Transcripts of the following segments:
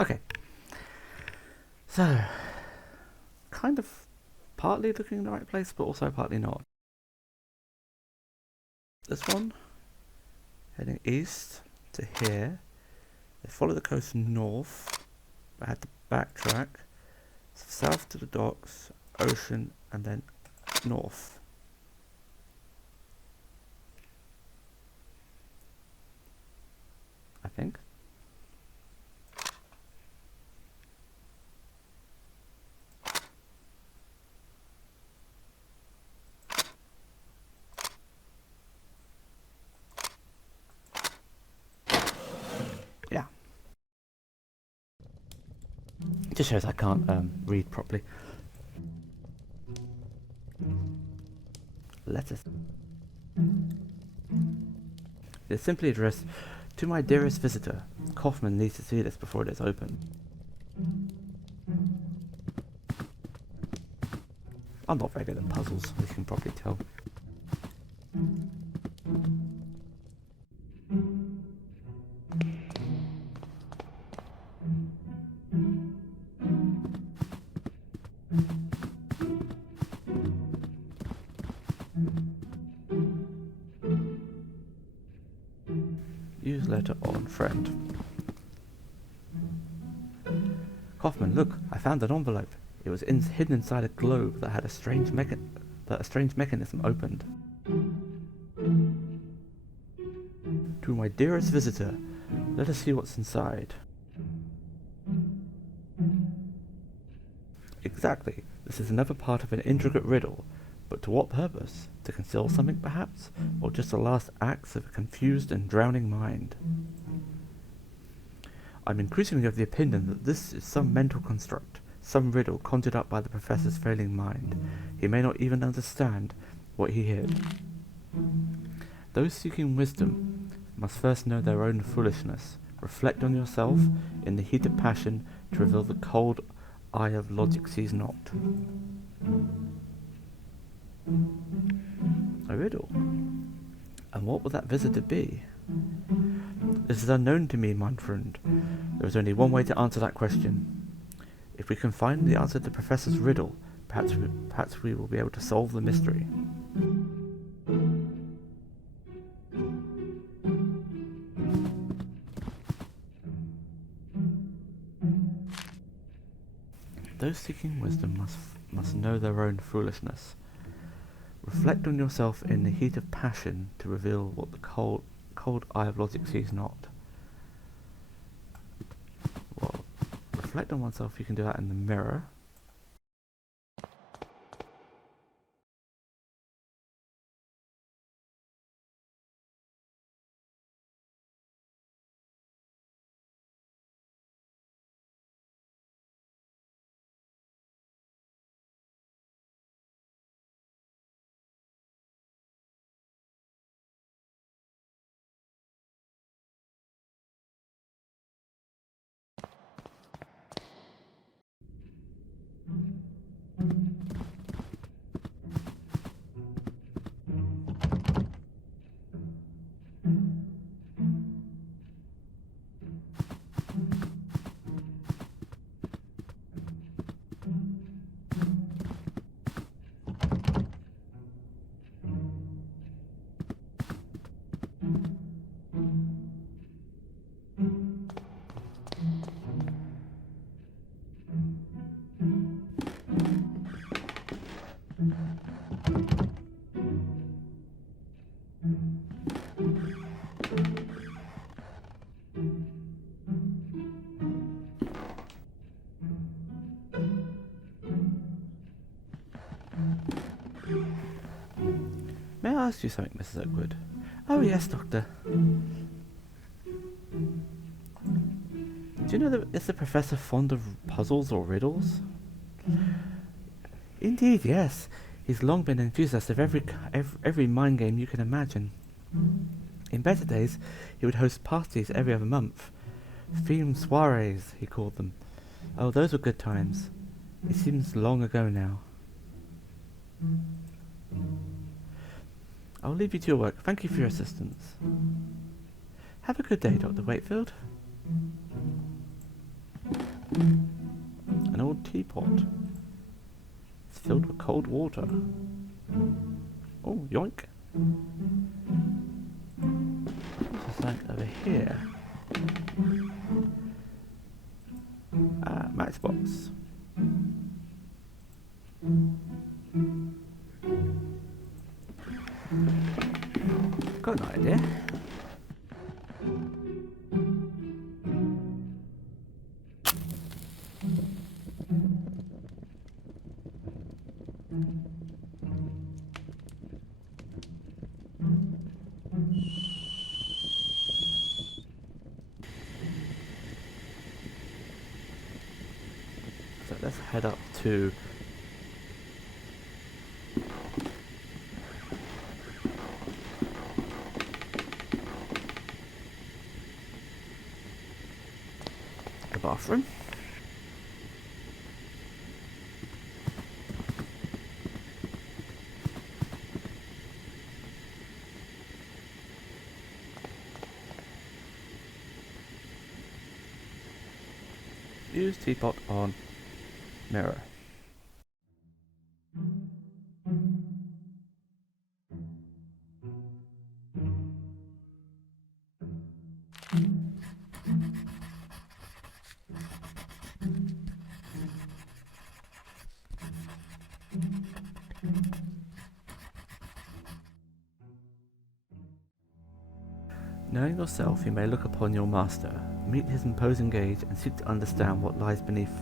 Okay, so kind of partly looking in the right place, but also partly not. This one, heading east to here. They follow the coast north. I had to backtrack. South to the docks, ocean, and then north. I think. Yeah. It just shows I can't read properly. Letters. It is simply addressed to my dearest visitor. Kaufman needs to see this before it is open. I'm not very good at puzzles, as you can probably tell. Use letter on friend. Kaufman, look, I found an envelope. It was hidden inside a globe that had a strange mechanism opened. To my dearest visitor, let us see what's inside. Exactly. This is another part of an intricate riddle. But to what purpose? To conceal something, perhaps? Or just the last acts of a confused and drowning mind? I'm increasingly of the opinion that this is some mental construct, some riddle conjured up by the professor's failing mind. He may not even understand what he hid. Those seeking wisdom must first know their own foolishness. Reflect on yourself in the heat of passion to reveal the cold eye of logic sees not. A riddle. And what will that visitor be? This is unknown to me, my friend. There is only one way to answer that question. If we can find the answer to the professor's riddle, perhaps we will be able to solve the mystery. Those seeking wisdom must know their own foolishness. Reflect on yourself in the heat of passion to reveal what the cold eye of logic sees not. Well, reflect on oneself, you can do that in the mirror. May I ask you something, Mrs. Oakwood? Oh yes, Doctor. Do you know that is the professor fond of puzzles or riddles? Indeed, yes. He's long been an enthusiast of every mind game you can imagine. In better days, he would host parties every other month. Themed soirees, he called them. Oh, those were good times. It seems long ago now. I'll leave you to your work. Thank you for your assistance. Have a good day, Dr. Wakefield. An old teapot. It's filled with cold water. Oh, yoink. What's this like over here? Matchbox. Got an idea. So let's head up to the bathroom. Use teapot on mirror. Knowing yourself, you may look upon your master, meet his imposing gaze, and seek to understand what lies beneath,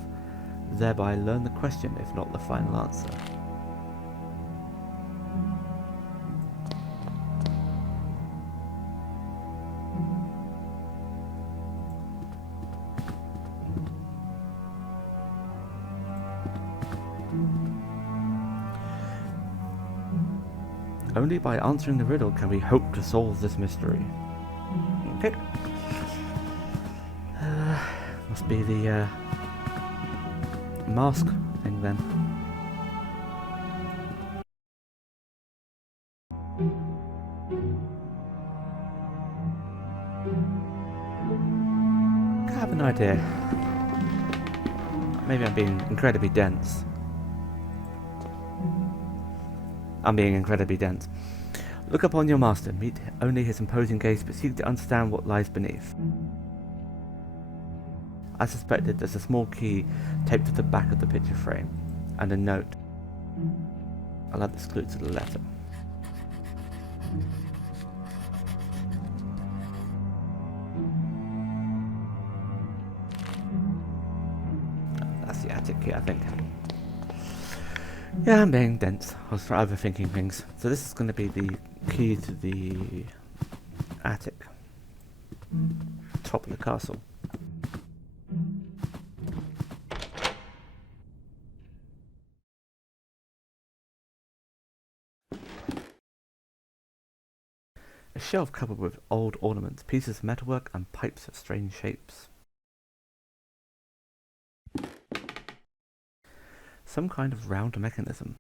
thereby learn the question, if not the final answer. Only by answering the riddle can we hope to solve this mystery. Okay. Must be the mask thing then. I have an idea. Maybe I'm being incredibly dense. Look upon your master, meet only his imposing gaze, but seek to understand what lies beneath. I suspected there's a small key taped to the back of the picture frame, and a note. I'll add this clue to the letter. That's the attic key, I think. Yeah, I'm being dense. I was overthinking things. So this is going to be the key to the attic. Top of the castle. A shelf covered with old ornaments, pieces of metalwork, and pipes of strange shapes. Some kind of round mechanism.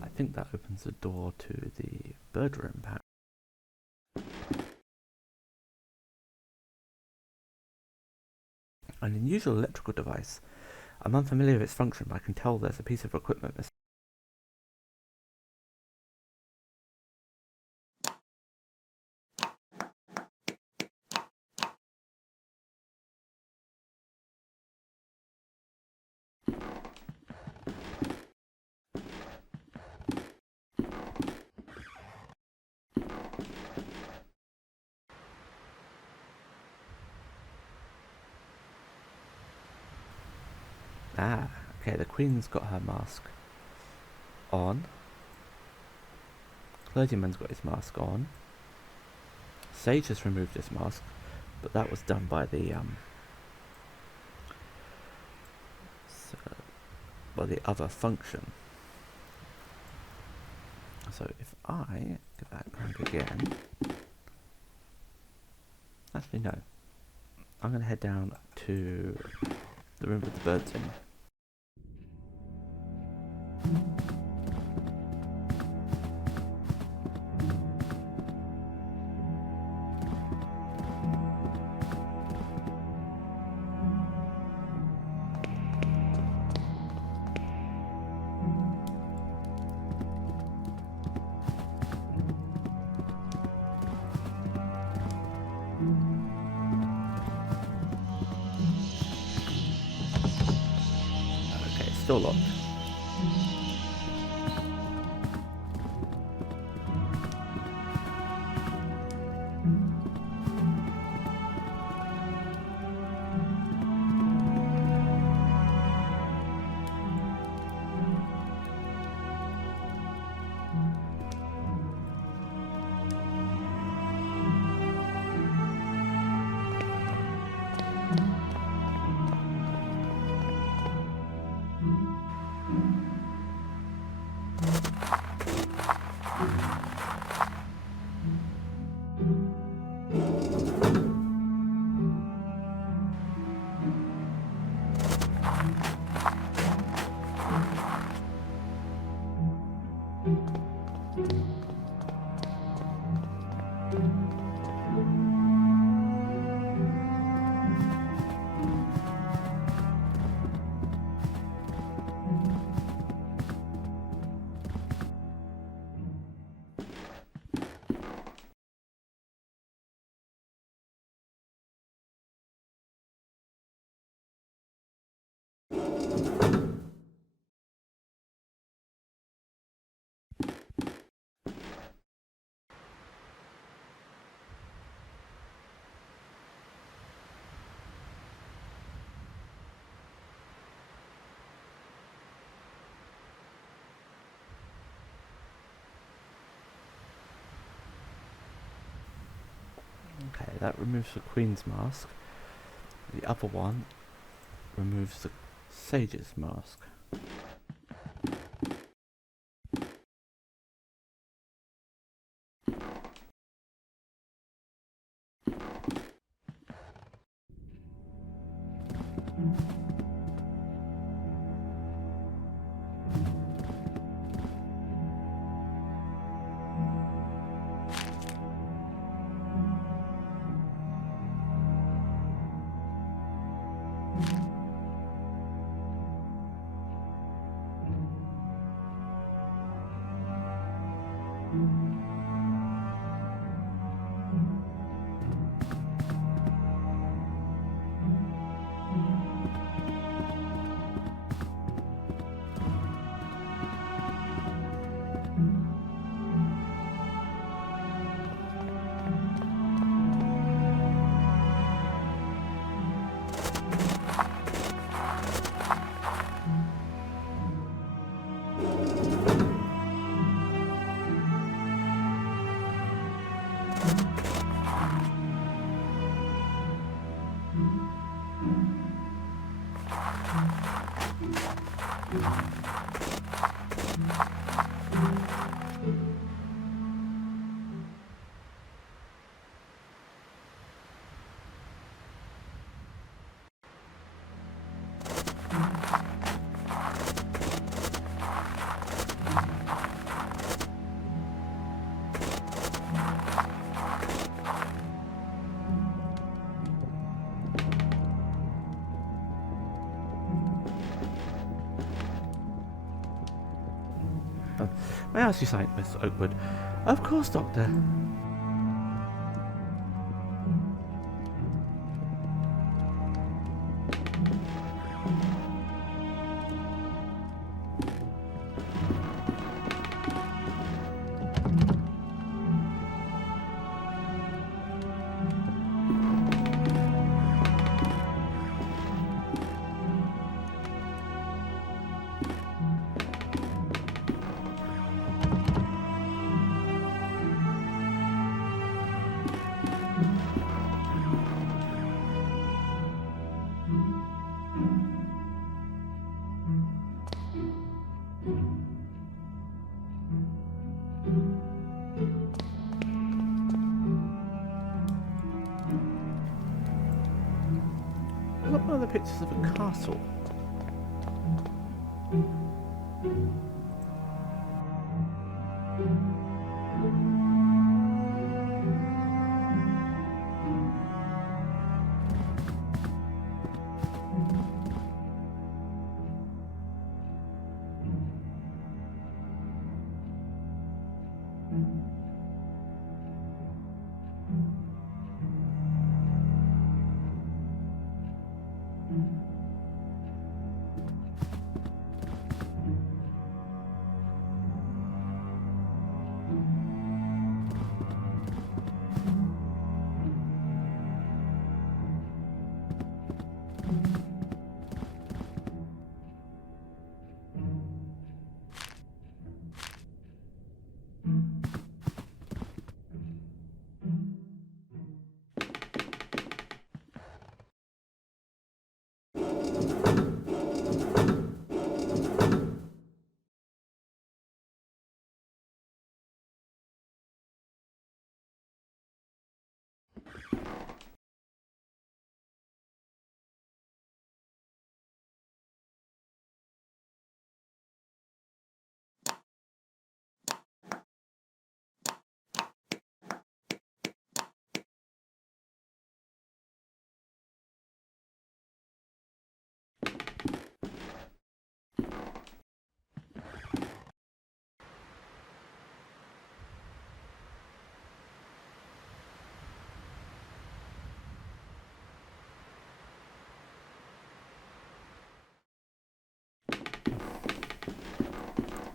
I think that opens the door to the bird room, perhaps. An unusual electrical device. I'm unfamiliar with its function, but I can tell there's a piece of equipment missing. Ah, okay, the Queen's got her mask on. Clergyman's got his mask on. Sage has removed his mask, but that was done by the other function. So if I give that crank again, actually no, I'm going to head down to the room with the birds in. Still locked. Okay, that removes the Queen's mask. The other one removes the Sage's mask. May I ask you something, Miss Oakwood? Of course, Doctor. Look at one of the pictures of a castle.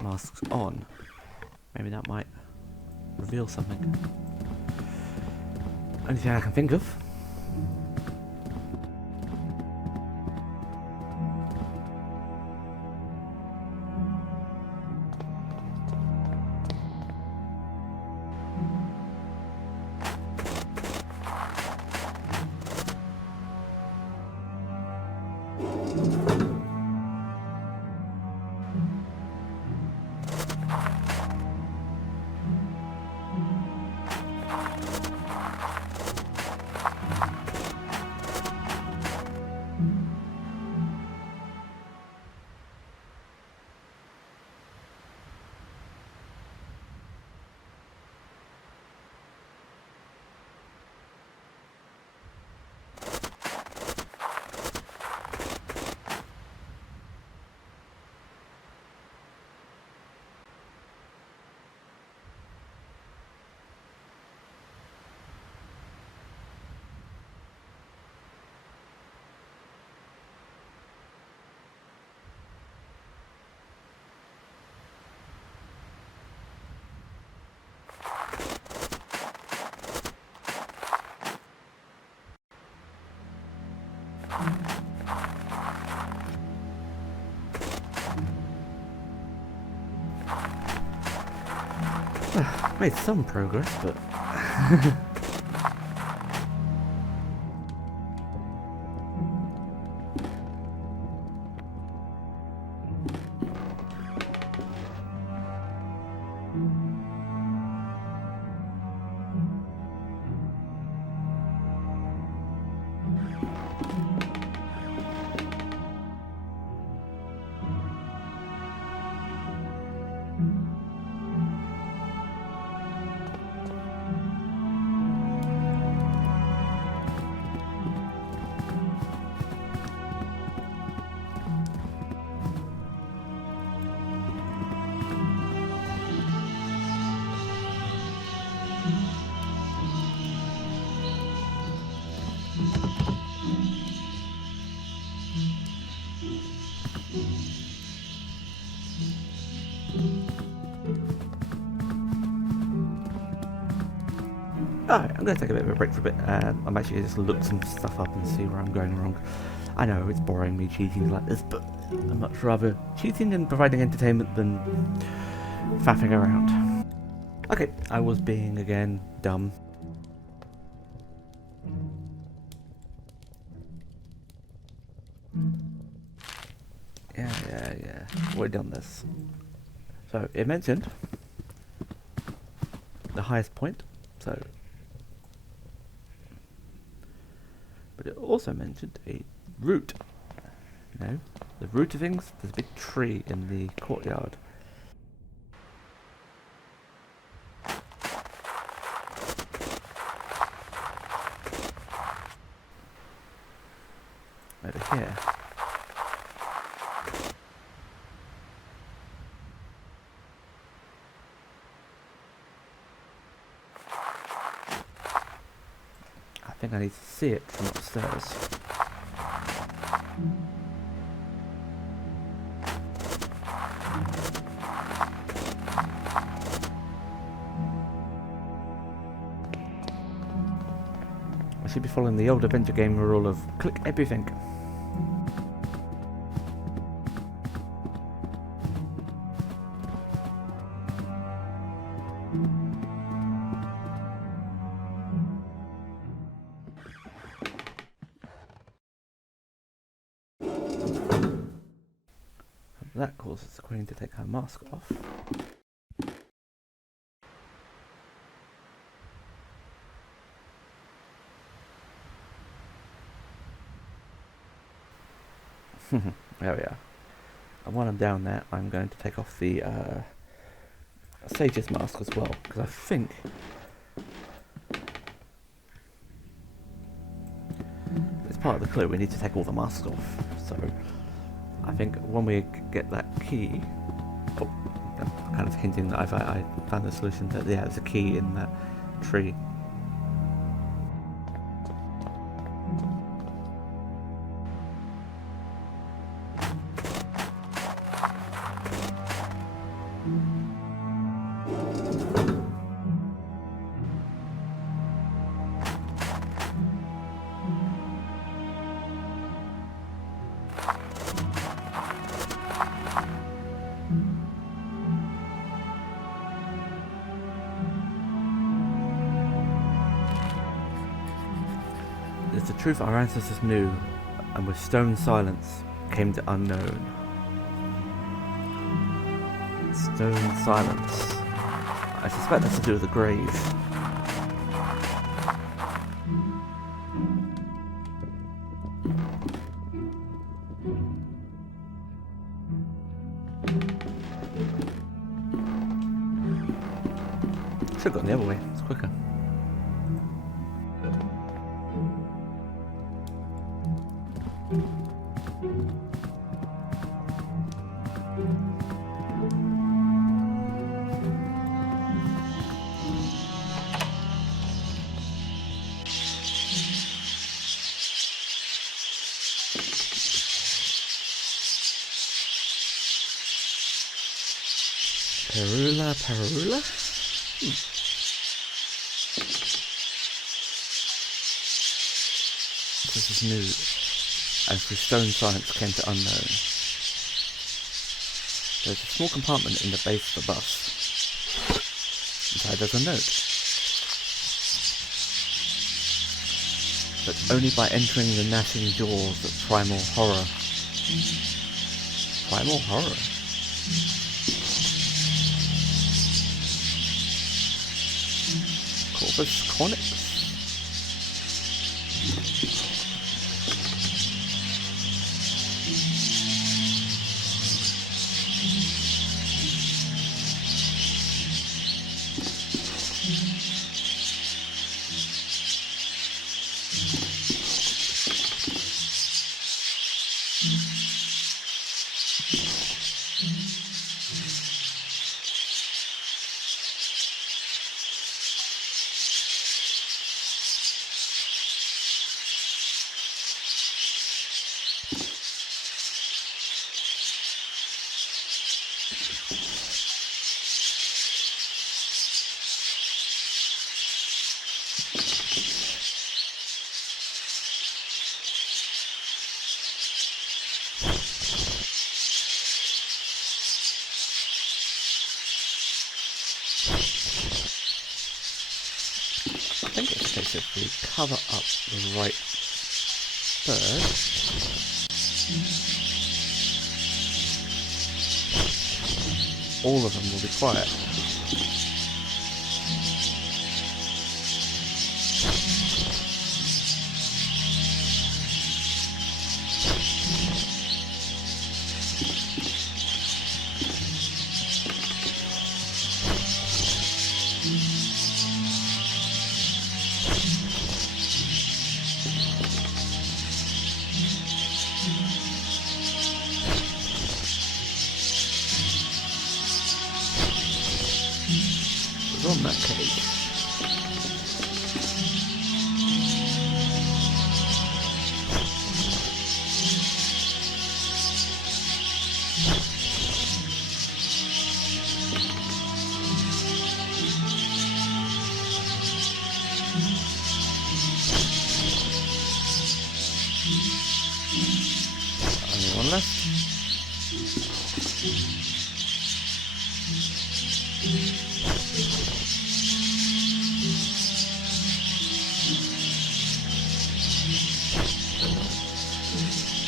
masks on. Maybe that might reveal something. Only thing I can think of. Made some progress, but alright, I'm going to take a bit of a break for a bit. I'm actually going to just look some stuff up and see where I'm going wrong. I know it's boring me cheating like this, but I'm much rather cheating and providing entertainment than faffing around. Okay, I was being, again, dumb. Yeah. We've done this. So, it mentioned the highest point, so... But it also mentioned a root. You know, the root of things, there's a big tree in the courtyard. Over here. I think I need to see it from upstairs. I should be following the old adventure game rule of click everything. That causes the Queen to take her mask off. There we are. And while I'm down there, I'm going to take off the Sage's mask as well, because I think it's part of the clue. We need to take all the masks off. So I think when we get that key, I'm kind of hinting that I found the solution that yeah, there's a key in that tree. There's the truth our ancestors knew, and with stone silence came the unknown. Stone silence. I suspect that's to do with the grave. Should have gone the other way, it's quicker. Perula, Perula? This is new, and through stone silence came to unknown. There's a small compartment in the base of the bus. Inside there's a note. But only by entering the gnashing jaws of primal horror. Primal horror? Corvus Cornix? I think it's case if we cover up the right third. All of them will be quiet. On that cage. Only one left.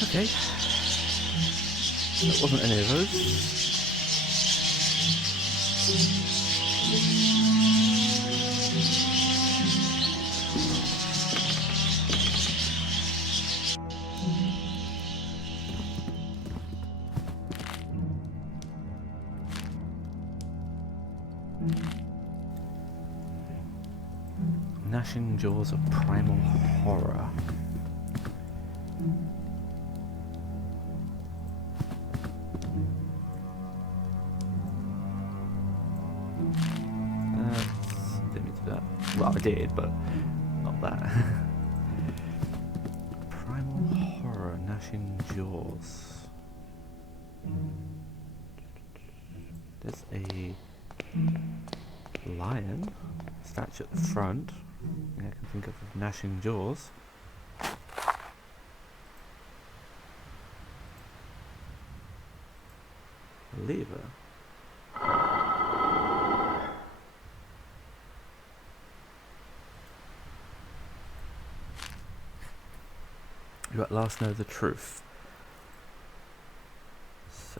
Okay. That wasn't any of those. Gnashing jaws of primal horror. Didn't mean to do that. Well, I did, but not that. Primal horror, gnashing jaws. There's a lion statue at the front. Yeah, I can think of gnashing jaws. A lever. You at last know the truth. So...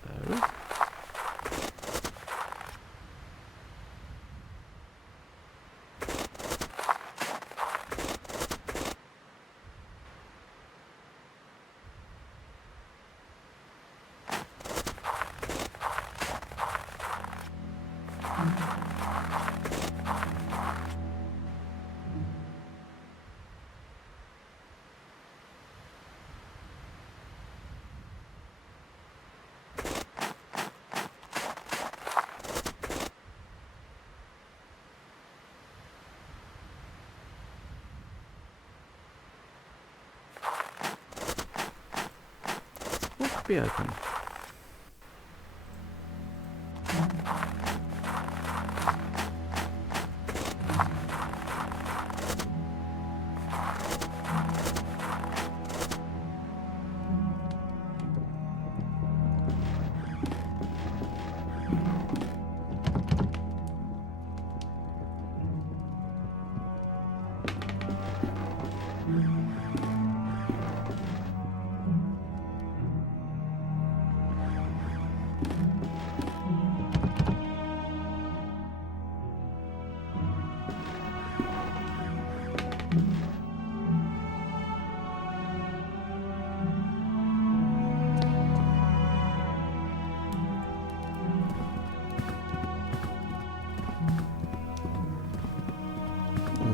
what could be open?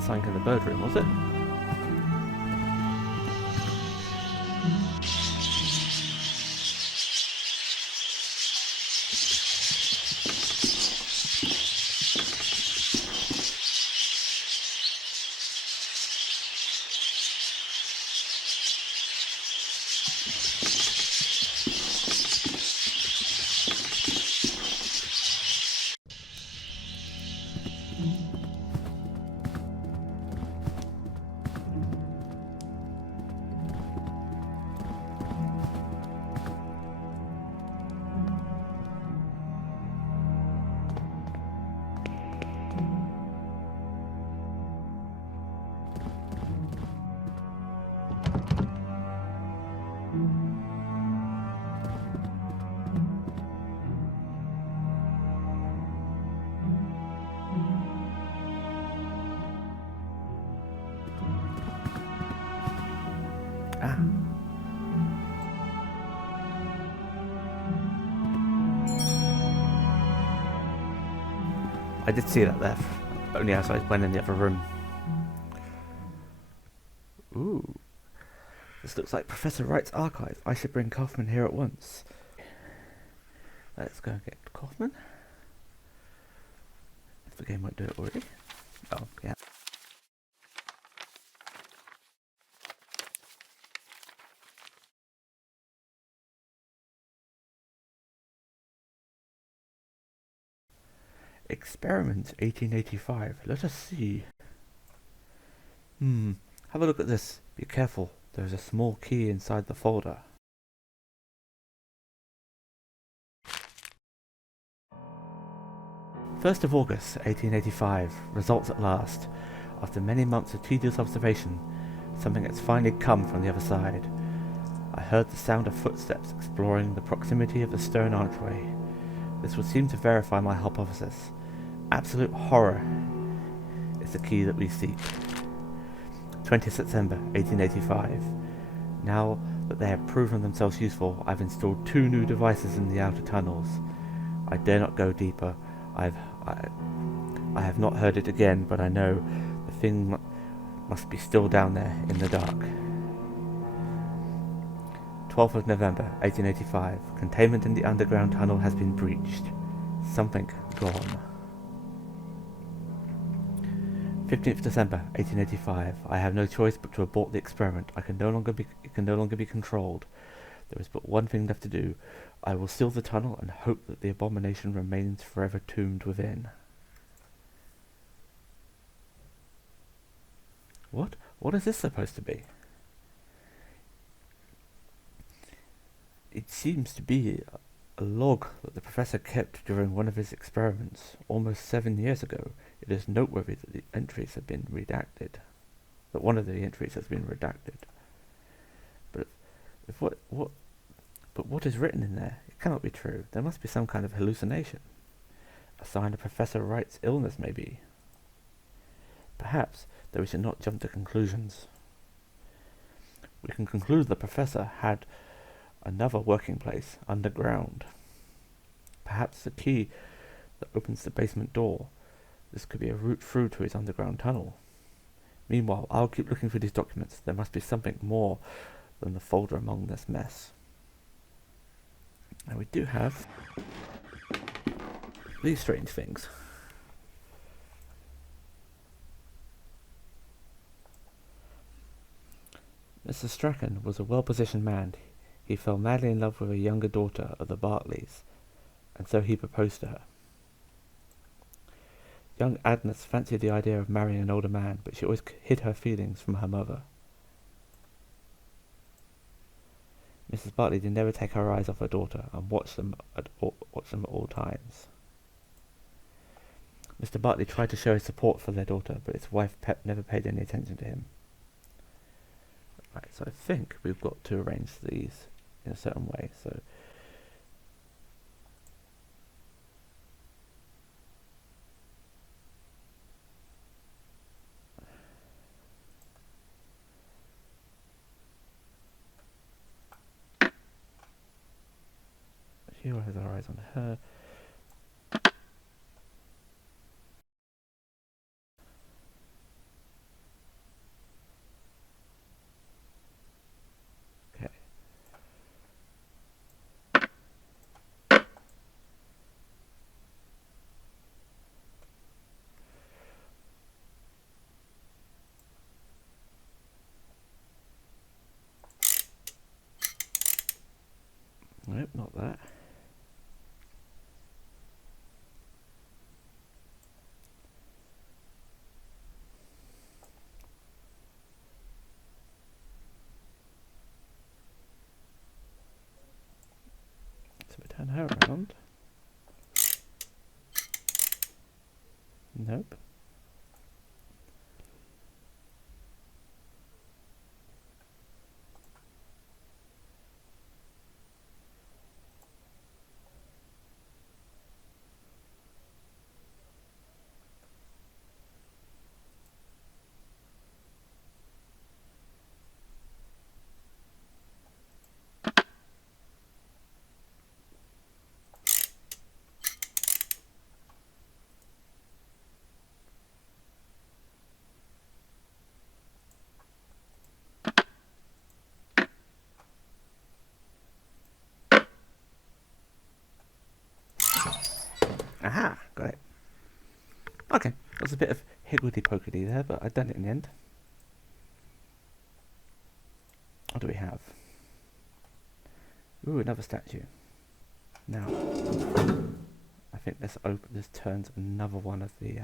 Something in the bird room, was it? Ah. I did see that there, only as I went in the other room. Ooh. This looks like Professor Wright's archive. I should bring Kaufman here at once. Let's go and get Kaufman. If the game won't do it already. Oh, yeah. Experiment 1885. Let us see. Have a look at this. Be careful. There is a small key inside the folder. First of August, 1885. Results at last. After many months of tedious observation, something has finally come from the other side. I heard the sound of footsteps exploring the proximity of the stone archway. This would seem to verify my hypothesis. Absolute horror is the key that we seek. 20th September 1885. Now that they have proven themselves useful, I've installed 2 new devices in the outer tunnels. I dare not go deeper. I have not heard it again, but I know the thing must be still down there in the dark. 12th of November 1885. Containment in the underground tunnel has been breached. Something gone. 15th December 1885. I have no choice but to abort the experiment. It can no longer be controlled. There is but one thing left to do. I will seal the tunnel and hope that the abomination remains forever tombed within. What? What is this supposed to be? It seems to be a log that the professor kept during one of his experiments almost 7 years ago. It is noteworthy that the entries have been redacted. That one of the entries has been redacted. But But what is written in there? It cannot be true. There must be some kind of hallucination. A sign of Professor Wright's illness, maybe. Perhaps, though we should not jump to conclusions. We can conclude the Professor had another working place underground. Perhaps the key that opens the basement door. This could be a route through to his underground tunnel. Meanwhile, I'll keep looking through these documents. There must be something more than the folder among this mess. And we do have these strange things. Mr. Strachan was a well-positioned man. He fell madly in love with a younger daughter of the Bartleys, and so he proposed to her. Young Agnes fancied the idea of marrying an older man, but she always hid her feelings from her mother. Mrs. Bartley did never take her eyes off her daughter and watched them at all times. Mr. Bartley tried to show his support for their daughter, but his wife never paid any attention to him. Right, so I think we've got to arrange these in a certain way. So she has our eyes on her. Okay. Nope, not that. So we turn her around. Nope. Aha! Got it. Okay, that was a bit of higgledy-pockledy there, but I've done it in the end. What do we have? Ooh, another statue. Now, I think this turns another one of the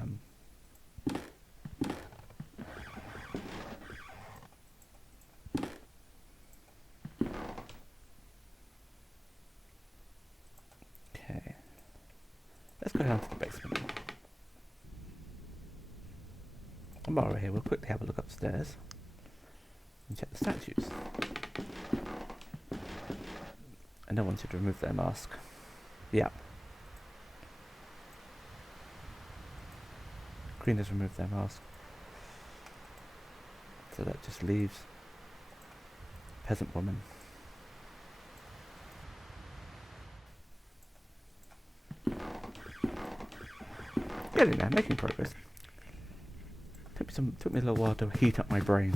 okay. Let's go down to the basement. And while we're here, we'll quickly have a look upstairs and check the statues. And no one should remove their mask. Yeah. Queen has removed their mask. So that just leaves peasant woman. Getting there, making progress. Took me a little while to heat up my brain.